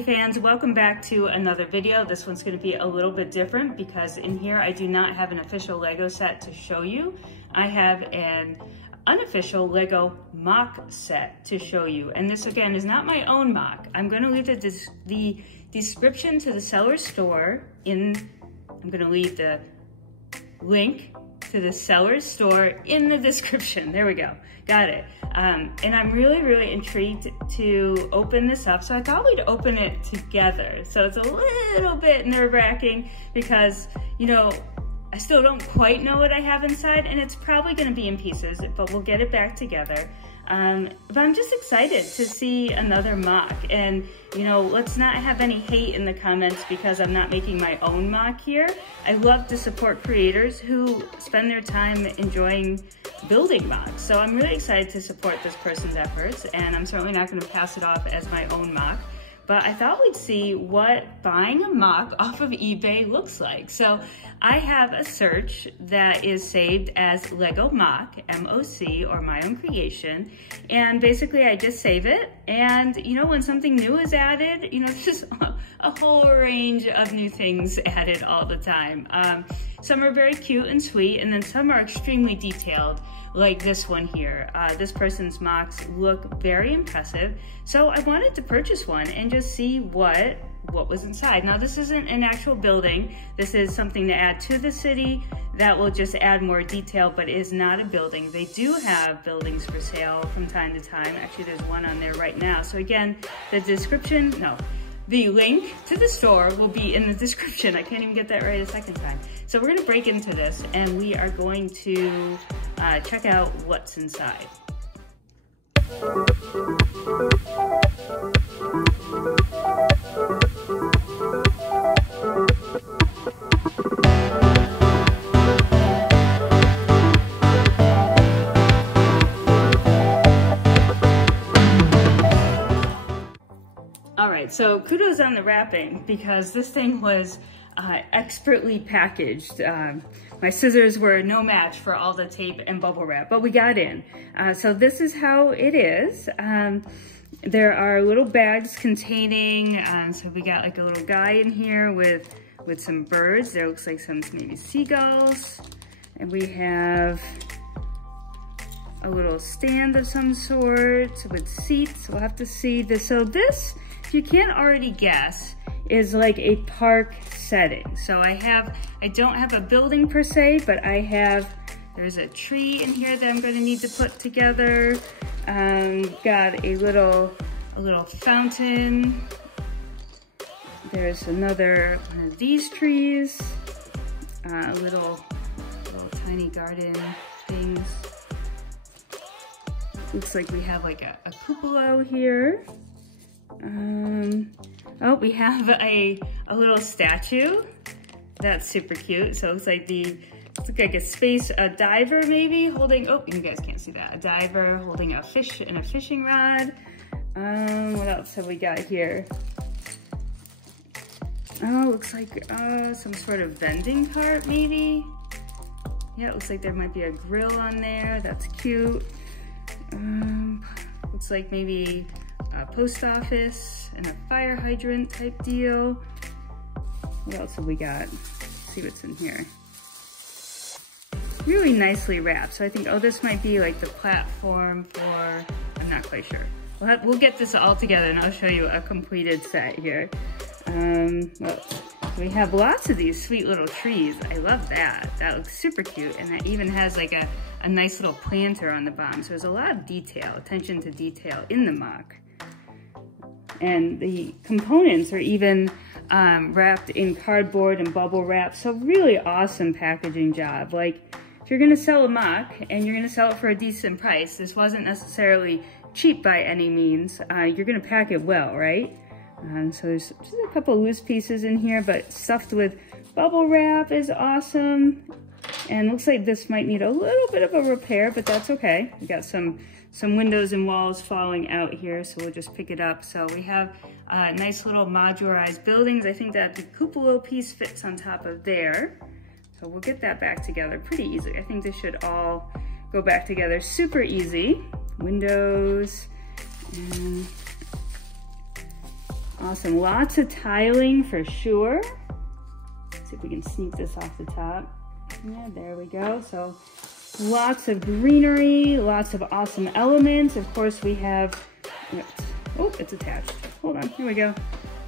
LEGO fans, welcome back to another video. This one's going to be a little bit different because in here I do not have an official LEGO set to show you. I have an unofficial LEGO MOC set to show you. And this again is not my own MOC. I'm going to leave the description to the seller's store I'm going to leave the link to the seller's store in the description. There we go. Got it. And I'm really intrigued to open this up. So I thought we'd open it together. So it's a little bit nerve-wracking because, you know, I still don't quite know what I have inside, and it's probably gonna be in pieces, but we'll get it back together. But I'm just excited to see another MOC. And, you know, let's not have any hate in the comments because I'm not making my own MOC here. I love to support creators who spend their time enjoying building MOCs. So I'm really excited to support this person's efforts, and I'm certainly not gonna pass it off as my own MOC. But I thought we'd see what buying a MOC off of eBay looks like. So I have a search that is saved as LEGO MOC, M-O-C, or my own creation. And basically I just save it. And you know, when something new is added, you know, it's just a whole range of new things added all the time. Some are very cute and sweet, and then some are extremely detailed, like this one here. This person's MOCs look very impressive. So I wanted to purchase one and just see what was inside. Now this isn't an actual building. This is something to add to the city that will just add more detail, but it is not a building. They do have buildings for sale from time to time. Actually, there's one on there right now. So again, the link to the store will be in the description. I can't even get that right a second time. So we're gonna break into this and we are going to check out what's inside. All right, so kudos on the wrapping because this thing was expertly packaged. My scissors were no match for all the tape and bubble wrap, but we got in. So this is how it is. There are little bags containing, so we got like a little guy in here with some birds. There looks like some maybe seagulls. And we have a little stand of some sort with seats. We'll have to see this. So this, if you can't already guess, is like a park setting. So I don't have a building per se, but there's a tree in here that I'm gonna need to put together. Got a little fountain. There's another one of these trees. Little tiny garden things. Looks like we have like a cupola here. Oh, we have a little statue. That's super cute. So it looks like a space, a diver maybe holding, oh, you guys can't see that. A diver holding a fish and a fishing rod. What else have we got here? Oh, looks like some sort of vending cart maybe. Yeah, it looks like there might be a grill on there. That's cute. Looks like maybe a post office and a fire hydrant type deal. What else have we got? Let's see what's in here. Really nicely wrapped. So I think, oh, this might be like the platform for, I'm not quite sure. We'll get this all together and I'll show you a completed set here. Well, we have lots of these sweet little trees. I love that. That looks super cute. And that even has like a nice little planter on the bottom. So there's a lot of detail, attention to detail in the MOC. And the components are even wrapped in cardboard and bubble wrap. So really awesome packaging job. Like if you're gonna sell a MOC and you're gonna sell it for a decent price, this wasn't necessarily cheap by any means. You're gonna pack it well, right? So there's just a couple loose pieces in here, but stuffed with bubble wrap is awesome. And looks like this might need a little bit of a repair, but that's okay. We got some windows and walls falling out here, so we'll just pick it up. So we have nice little modularized buildings. I think that the cupola piece fits on top of there. So we'll get that back together pretty easily. I think this should all go back together super easy. Windows, and Awesome, lots of tiling for sure. Let's see if we can sneak this off the top. Yeah, there we go. So lots of greenery, lots of awesome elements. Of course we have, oh, it's attached. Hold on, here we go.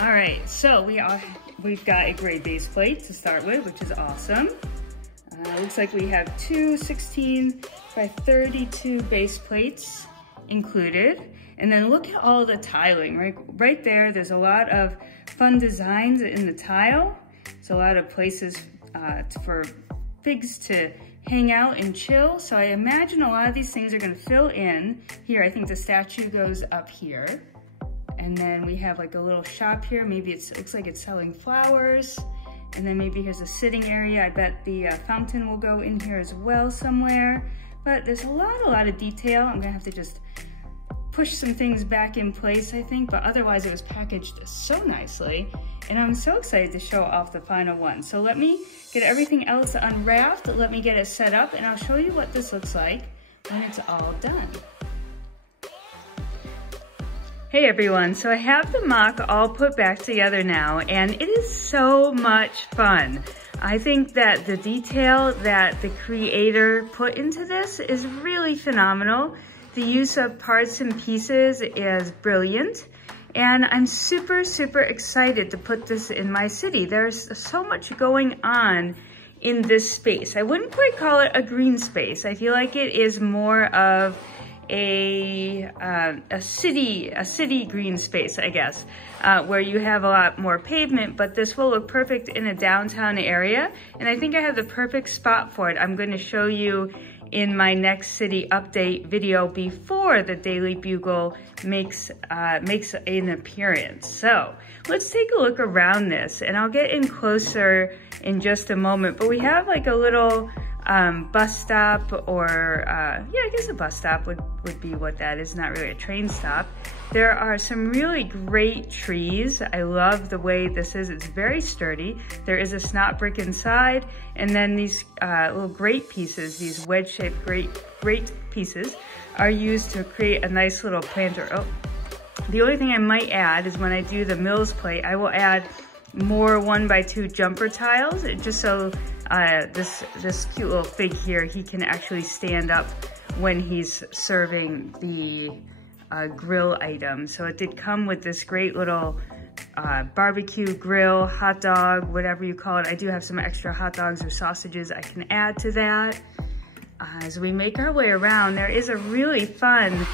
All right, so we've got a gray base plate to start with, which is awesome. Looks like we have two 16 by 32 base plates included. And then look at all the tiling, right there. There's a lot of fun designs in the tile. It's a lot of places for pigs to hang out and chill. So I imagine a lot of these things are gonna fill in. Here, I think the statue goes up here. And then we have like a little shop here. Maybe it looks like it's selling flowers. And then maybe here's a sitting area. I bet the fountain will go in here as well somewhere. But there's a lot of detail. I'm gonna have to just push some things back in place, I think, but otherwise it was packaged so nicely. And I'm so excited to show off the final one. So let me get everything else unwrapped, let me get it set up, and I'll show you what this looks like when it's all done. Hey everyone, so I have the MOC all put back together now, and it is so much fun. I think that the detail that the creator put into this is really phenomenal. The use of parts and pieces is brilliant, and I'm super excited to put this in my city. There's so much going on in this space. I wouldn't quite call it a green space. I feel like it is more of a city green space, I guess, where you have a lot more pavement, but this will look perfect in a downtown area. And I think I have the perfect spot for it. I'm going to show you in my next city update video before the Daily Bugle makes an appearance. So let's take a look around this, and I'll get in closer in just a moment. But we have like a little bus stop, or yeah, I guess a bus stop would be what that is, not really a train stop. There are some really great trees. I love the way this is. It's very sturdy. There is a snot brick inside, and then these little grate pieces, these wedge-shaped grate pieces, are used to create a nice little planter. Oh, the only thing I might add is when I do the Mills plate, I will add more 1x2 jumper tiles, just so this cute little fig here, he can actually stand up when he's serving the grill item. So it did come with this great little barbecue grill, hot dog, whatever you call it. I do have some extra hot dogs or sausages I can add to that. As we make our way around, there is a really fun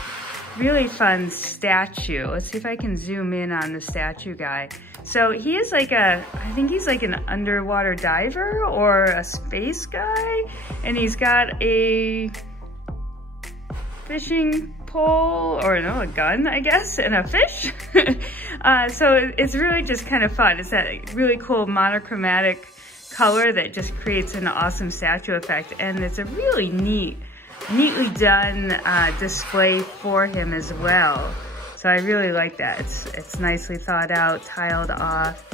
statue. Let's see if I can zoom in on the statue guy. So he is like I think he's like an underwater diver or a space guy, and he's got a fishing pole, or no, a gun, I guess, and a fish. So it's really just kind of fun. It's that really cool monochromatic color that just creates an awesome statue effect, and it's a really neatly done display for him as well. So I really like that. It's nicely thought out, tiled off.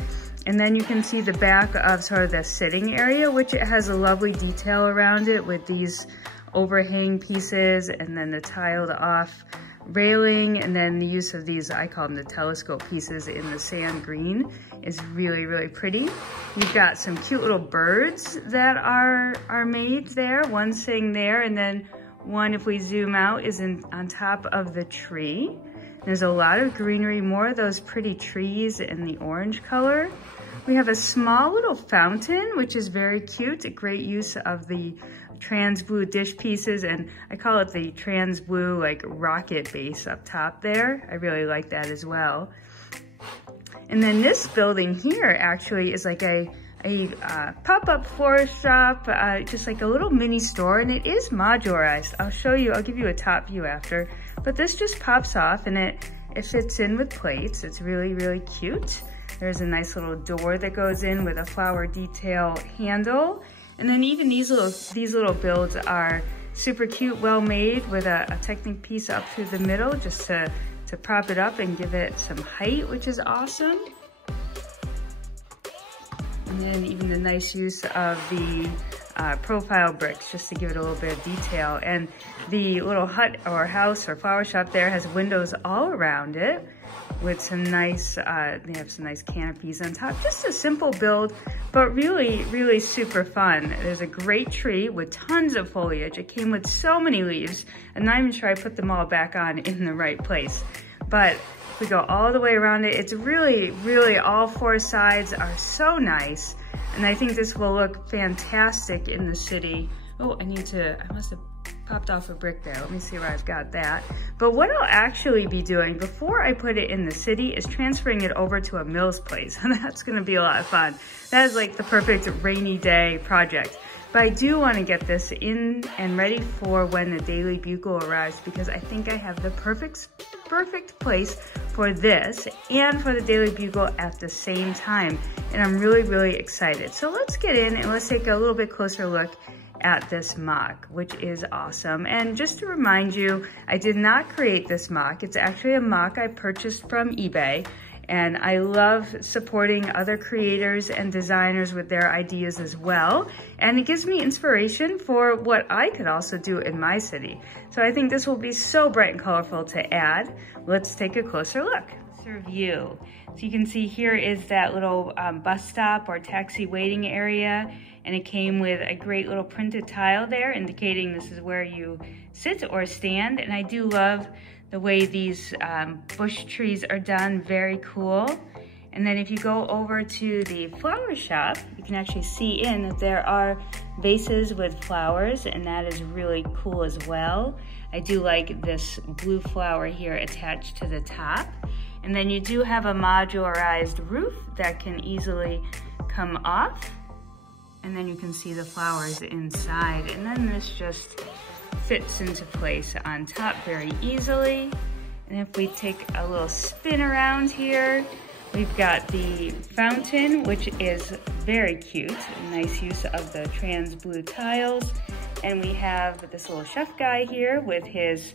And then you can see the back of sort of the sitting area, which it has a lovely detail around it with these overhang pieces, and then the tiled off railing, and then the use of these, I call them the telescope pieces in the sand green, is really pretty. You've got some cute little birds that are made there. One sitting there, and then one, if we zoom out, is on top of the tree. There's a lot of greenery, more of those pretty trees in the orange color. We have a small little fountain, which is very cute. A great use of the trans blue dish pieces, and I call it the trans blue like rocket base up top there. I really like that as well. And then this building here actually is like a pop-up florist shop, just like a little mini store, and it is modularized. I'll show you, I'll give you a top view after, but this just pops off and it fits in with plates. It's really cute. There's a nice little door that goes in with a flower detail handle. And then even these little builds are super cute, well made, with a Technic piece up through the middle just to prop it up and give it some height, which is awesome. And then even the nice use of the profile bricks just to give it a little bit of detail. And the little hut or house or flower shop there has windows all around it with some nice, they have some nice canopies on top. Just a simple build, but really, really super fun. There's a great tree with tons of foliage. It came with so many leaves. I'm not even sure I put them all back on in the right place. But if we go all the way around it, it's really, really all four sides are so nice. And I think this will look fantastic in the city. Oh, I must have popped off a brick there. Let me see where I've got that. But what I'll actually be doing before I put it in the city is transferring it over to a Mills place. And that's gonna be a lot of fun. That is like the perfect rainy day project. But I do want to get this in and ready for when the Daily Bugle arrives, because I think I have the perfect place for this and for the Daily Bugle at the same time. And I'm really, really excited. So let's get in and let's take a little bit closer look at this MOC, which is awesome. And just to remind you, I did not create this MOC. It's actually a MOC I purchased from eBay. And I love supporting other creators and designers with their ideas as well. And it gives me inspiration for what I could also do in my city. So I think this will be so bright and colorful to add. Let's take a closer look. View. So you can see here is that little bus stop or taxi waiting area. And it came with a great little printed tile there indicating this is where you sit or stand. And I do love the way these bush trees are done, very cool. And then if you go over to the flower shop, you can actually see in that there are vases with flowers, and that is really cool as well. I do like this blue flower here attached to the top. And then you do have a modularized roof that can easily come off. And then you can see the flowers inside. And then this just fits into place on top very easily. And if we take a little spin around here, we've got the fountain, which is very cute. A nice use of the trans blue tiles. And we have this little chef guy here with his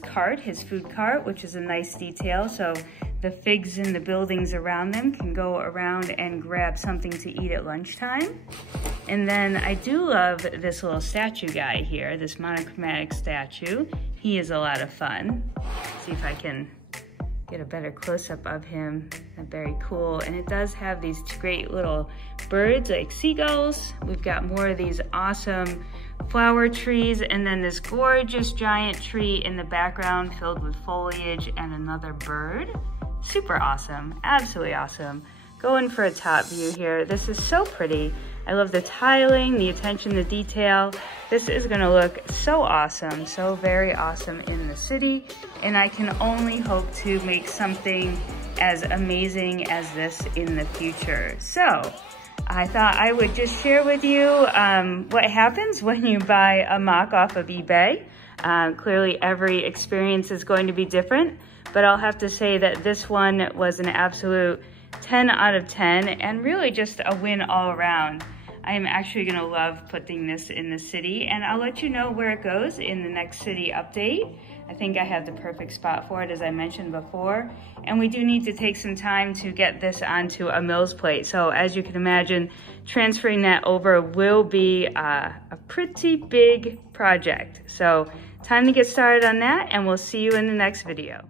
cart, his food cart, which is a nice detail. So the figs in the buildings around them can go around and grab something to eat at lunchtime. And then I do love this little statue guy here, this monochromatic statue. He is a lot of fun. Let's see if I can get a better close-up of him. Very cool. And it does have these great little birds like seagulls. We've got more of these awesome flower trees, and then this gorgeous giant tree in the background filled with foliage and another bird. Super awesome, absolutely awesome. Going for a top view here. This is so pretty. I love the tiling, the attention to detail. This is gonna look so awesome, so very awesome in the city. And I can only hope to make something as amazing as this in the future. So I thought I would just share with you what happens when you buy a MOC off of eBay. Clearly every experience is going to be different, but I'll have to say that this one was an absolute 10 out of 10 and really just a win all around. I am actually gonna love putting this in the city, and I'll let you know where it goes in the next city update. I think I have the perfect spot for it, as I mentioned before. And we do need to take some time to get this onto a Mills plate. So as you can imagine, transferring that over will be a pretty big project. So time to get started on that, and we'll see you in the next video.